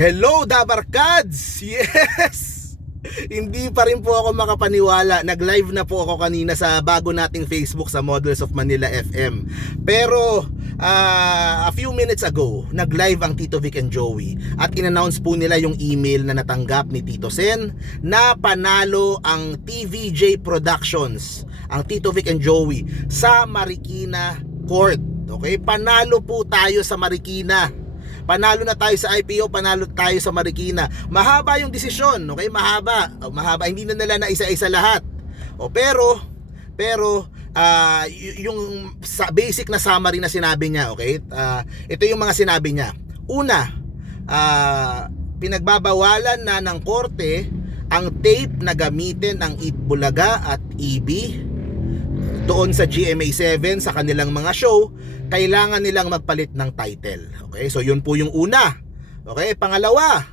Hello, Dabarkads! Yes! Hindi pa rin po ako makapaniwala. Nag-live na po ako kanina sa bago nating Facebook sa Models of Manila FM. Pero ah, a few minutes ago, nag-live ang Tito Vic and Joey at in-announce po nila yung email na natanggap ni Tito Sen na panalo ang TVJ Productions, ang Tito Vic and Joey sa Marikina Court. Okay, panalo po tayo sa Marikina. Panalo na tayo sa IPO, panalo tayo sa Marikina. Mahaba yung desisyon, okay? Mahaba. O, mahaba. Hindi na nila na isa-isa lahat. O pero pero ah, y- yung sa basic na summary na sinabi niya, okay? Ah, ito yung mga sinabi niya. Una, ah, pinagbabawalan na ng korte ang tape na gamitin ng Itbulaga at EB doon sa GMA7 sa kanilang mga show, kailangan nilang magpalit ng title. Okay? So yun po yung una. Okay? Pangalawa,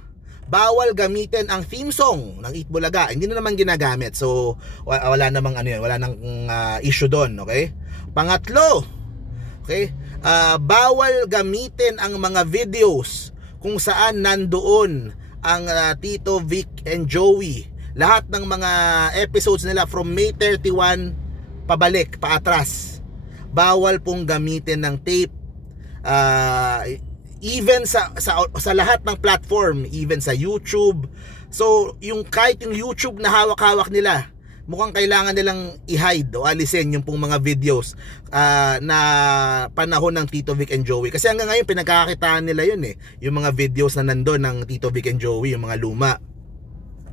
bawal gamitin ang theme song ng Itbulaga. Hindi na naman ginagamit. So wa- wala namang ano yun, wala nang ah, issue doon, okay? Pangatlo, okay? ah, bawal gamitin ang mga videos kung saan nandoon ang ah, Tito Vic and Joey. Lahat ng mga episodes nila from May 31 pabalik, paatras. Bawal pong gamitin ng tape. Ah, even sa, sa sa lahat ng platform, even sa YouTube. So, yung kahit yung YouTube na hawak-hawak nila, mukhang kailangan nilang i-hide o alisin yung pong mga videos ah, na panahon ng Tito Vic and Joey. Kasi hanggang ngayon pinagkakakitaan nila yun eh. Yung mga videos na nandun ng Tito Vic and Joey, yung mga luma.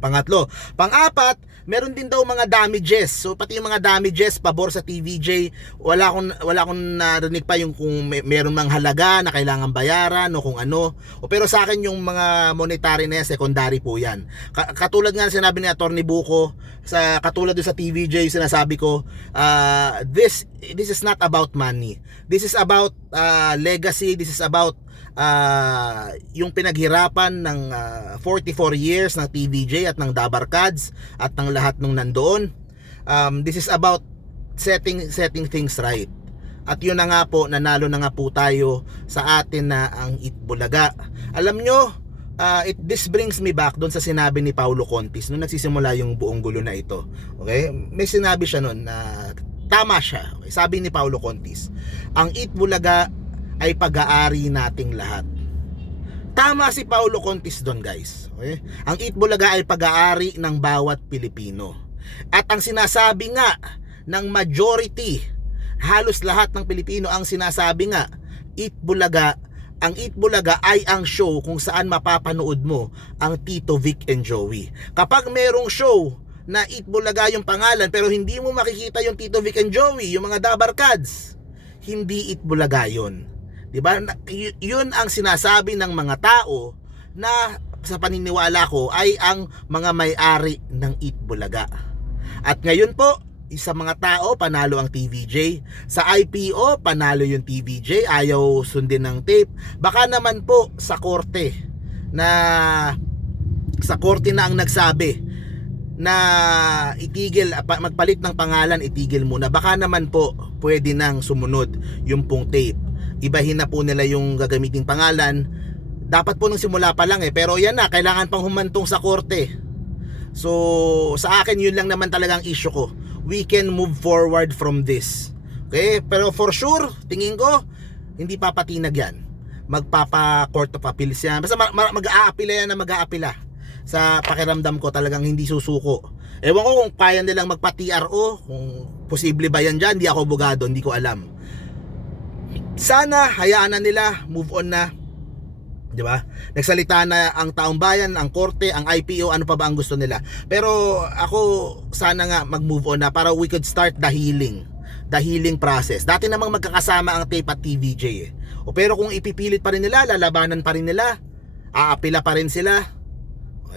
Pangatlo. Pang-apat, meron din daw mga damages. So pati yung mga damages pabor sa TVJ, wala akong wala akong narinig pa yung kung may, meron mang halaga na kailangan bayaran o kung ano. O pero sa akin yung mga monetary na yan, secondary po yan. Ka- katulad nga ng sinabi ni Attorney Buko, sa katulad doon sa TVJ sinasabi ko, ah, this this is not about money. This is about ah, legacy, this is about ah, yung pinaghirapan ng ah, 44 years ng TVJ at ng Dabarkads at ng lahat ng nandoon. Um, this is about setting setting things right. At yun na nga po, nanalo na nga po tayo sa atin na ang Itbulaga. Alam nyo, ah, it, this brings me back doon sa sinabi ni Paulo Contis nung nagsisimula yung buong gulo na ito. Okay? May sinabi siya noon na tama siya. Okay? Sabi ni Paulo Contis, ang Itbulaga ay pag-aari nating lahat. Tama si Paulo Contis doon guys. Okay? Ang Itbulaga ay pag-aari ng bawat Pilipino. At ang sinasabi nga ng majority, halos lahat ng Pilipino ang sinasabi nga, Itbulaga, ang Itbulaga ay ang show kung saan mapapanood mo ang Tito Vic and Joey. Kapag merong show na Itbulaga yung pangalan pero hindi mo makikita yung Tito Vic and Joey, yung mga Dabarkads, hindi Itbulaga yun. 'Di ba? Yun ang sinasabi ng mga tao na sa paniniwala ko ay ang mga may-ari ng Itbulaga. At ngayon po, sa mga tao, panalo ang TVJ. Sa IPO, panalo yung TVJ. Ayaw sundin ng tape. Baka naman po sa korte na sa korte na ang nagsabi na itigil, pa- magpalit ng pangalan, itigil muna. Baka naman po pwede nang sumunod yung pong tape. Ibahin na po nila yung gagamiting pangalan. Dapat po nung simula pa lang eh. Pero yan na, kailangan pang humantong sa korte. So, sa akin yun lang naman talagang issue ko. We can move forward from this. Okay? Pero for sure, tingin ko, hindi papatinag yan. Magpapa-court of appeals yan. Basta ma- ma- mag-aapila yan na mag-aapila. Sa pakiramdam ko talagang hindi susuko. Ewan ko kung kaya nilang magpa-TRO, kung posible ba yan dyan, hindi ako bugado, hindi ko alam. Sana hayaan na nila, move on na. 'di ba? Nagsalita na ang taong bayan, ang korte, ang IPO, ano pa ba ang gusto nila. Pero ako sana nga mag-move on na para we could start the healing. The healing process. Dati namang magkakasama ang tape at TVJ eh. O pero kung ipipilit pa rin nila, lalabanan pa rin nila, aapila pa rin sila.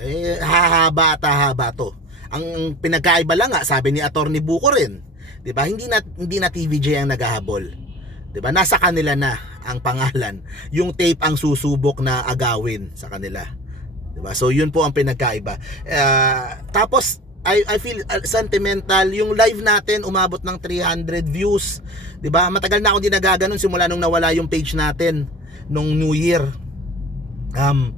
Eh, hahaba at hahaba to. Ang pinagkaiba lang nga, sabi ni Attorney Buko rin, 'di ba? Hindi na hindi na TVJ ang naghahabol. 'Di ba? Nasa kanila na ang pangalan. Yung tape ang susubok na agawin sa kanila. 'Di ba? So yun po ang pinagkaiba. Ah, tapos I I feel uh, sentimental yung live natin umabot ng 300 views, 'di ba? Matagal na akong di nagaganon simula nung nawala yung page natin nung New Year. Um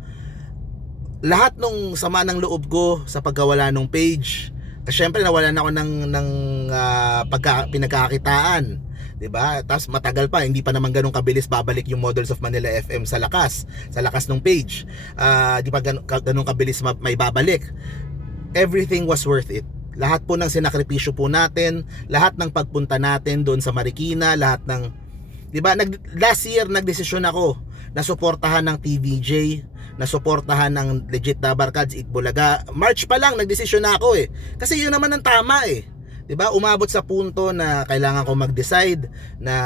lahat nung sama ng loob ko sa pagkawala nung page, kasi syempre nawalan ako ng, ng ah, pagka, pinagkakakitaan. 'Di ba? Tapos matagal pa, hindi pa naman ganun kabilis babalik yung Models of Manila FM sa lakas, sa lakas ng page. Ah, di pa ganun, ganun kabilis ma- may babalik. Everything was worth it. Lahat po ng sinakripisyo po natin, lahat ng pagpunta natin doon sa Marikina, lahat ng 'di ba? Nag last year nagdesisyon ako na suportahan ng TVJ, na suportahan ng legit na Barkads Itbulaga. March pa lang nagdesisyon na ako eh. Kasi yun naman ang tama eh. 'Di ba? Umabot sa punto na kailangan ko mag-decide na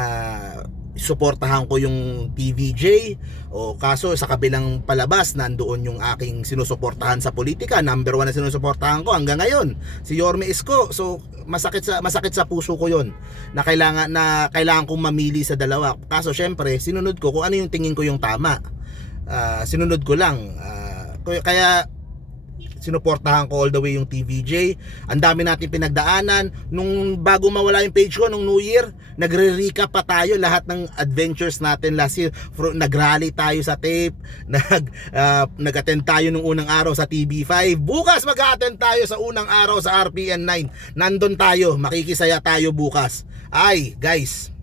suportahan ko yung TVJ o kaso sa kabilang palabas nandoon yung aking sinusuportahan sa politika. Number one na sinusuportahan ko hanggang ngayon si Yorme Isko. So masakit sa masakit sa puso ko yon na kailangan na kailangan kong mamili sa dalawa. Kaso syempre sinunod ko kung ano yung tingin ko yung tama. Ah, sinunod ko lang. Ah, kaya sinuportahan ko all the way yung TVJ. Ang dami natin pinagdaanan. Nung bago mawala yung page ko, nung New Year, nagre-recap pa tayo lahat ng adventures natin last year. Nag-rally tayo sa tape, nag, ah, nag-attend tayo nung unang araw sa TV5. Bukas mag-attend tayo sa unang araw sa RPN 9. Nandun tayo, makikisaya tayo bukas. Ay, guys,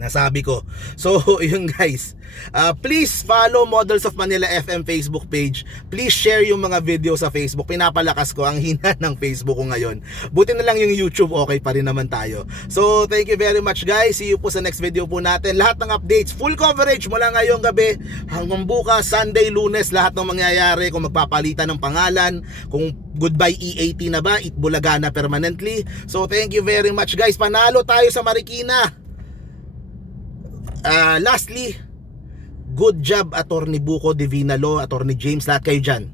nasabi ko. So, yun guys. Uh, please follow Models of Manila FM Facebook page. Please share yung mga video sa Facebook. Pinapalakas ko ang hina ng Facebook ko ngayon. Buti na lang yung YouTube, okay pa rin naman tayo. So, thank you very much guys. See you po sa next video po natin. Lahat ng updates, full coverage mula ngayong gabi hanggang bukas, Sunday, Lunes, lahat ng mangyayari. Kung magpapalitan ng pangalan, kung goodbye EAT na ba, Itbulaga na permanently. So, thank you very much guys. Panalo tayo sa Marikina. Ah, lastly, good job Attorney Buko Divina Law, Attorney James, lahat kayo dyan.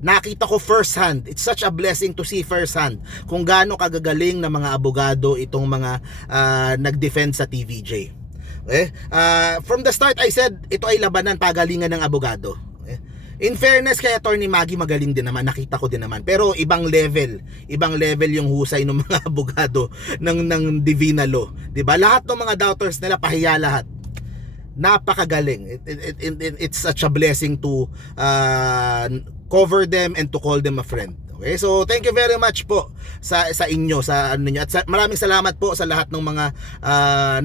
Nakita ko first hand. It's such a blessing to see first hand kung gaano kagagaling na mga abogado itong mga ah, nag-defend sa TVJ. Okay? Ah, from the start I said ito ay labanan pagalingan ng abogado. In fairness kay Attorney Maggie magaling din naman, nakita ko din naman. Pero ibang level, ibang level yung husay ng mga abogado ng ng Divina Law, 'di ba? Lahat ng mga doubters nila pahiya lahat napakagaling. It, it, it, it- it's such a blessing to uh, cover them and to call them a friend. Okay? So, thank you very much po sa sa inyo sa ano niyo at sa, maraming salamat po sa lahat ng mga uh,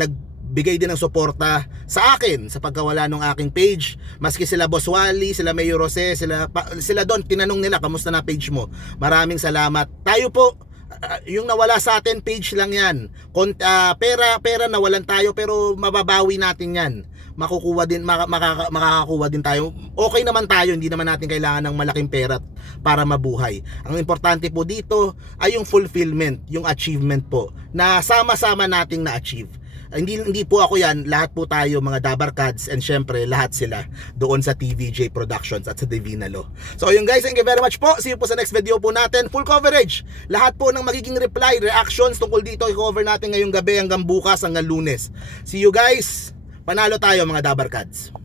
nagbigay din ng suporta sa akin sa pagkawala ng aking page. Maski sila Boss Wally, sila Mayor Jose, sila pa, sila doon tinanong nila kamusta na page mo. Maraming salamat. Tayo po Ah, yung nawala sa atin page lang yan Kon- ah, pera pera nawalan tayo pero mababawi natin yan makukuha din maka- makaka- makakakuha din tayo okay naman tayo hindi naman natin kailangan ng malaking pera para mabuhay ang importante po dito ay yung fulfillment yung achievement po na sama-sama nating na-achieve hindi hindi po ako yan. Lahat po tayo mga Dabarkads and syempre lahat sila doon sa TVJ Productions at sa Divina Law. So yun guys thank you very much po. See you po sa next video po natin. Full coverage. Lahat po ng magiging reply reactions tungkol dito i-cover natin ngayong gabi hanggang bukas hanggang lunes. See you guys. Panalo tayo mga Dabarkads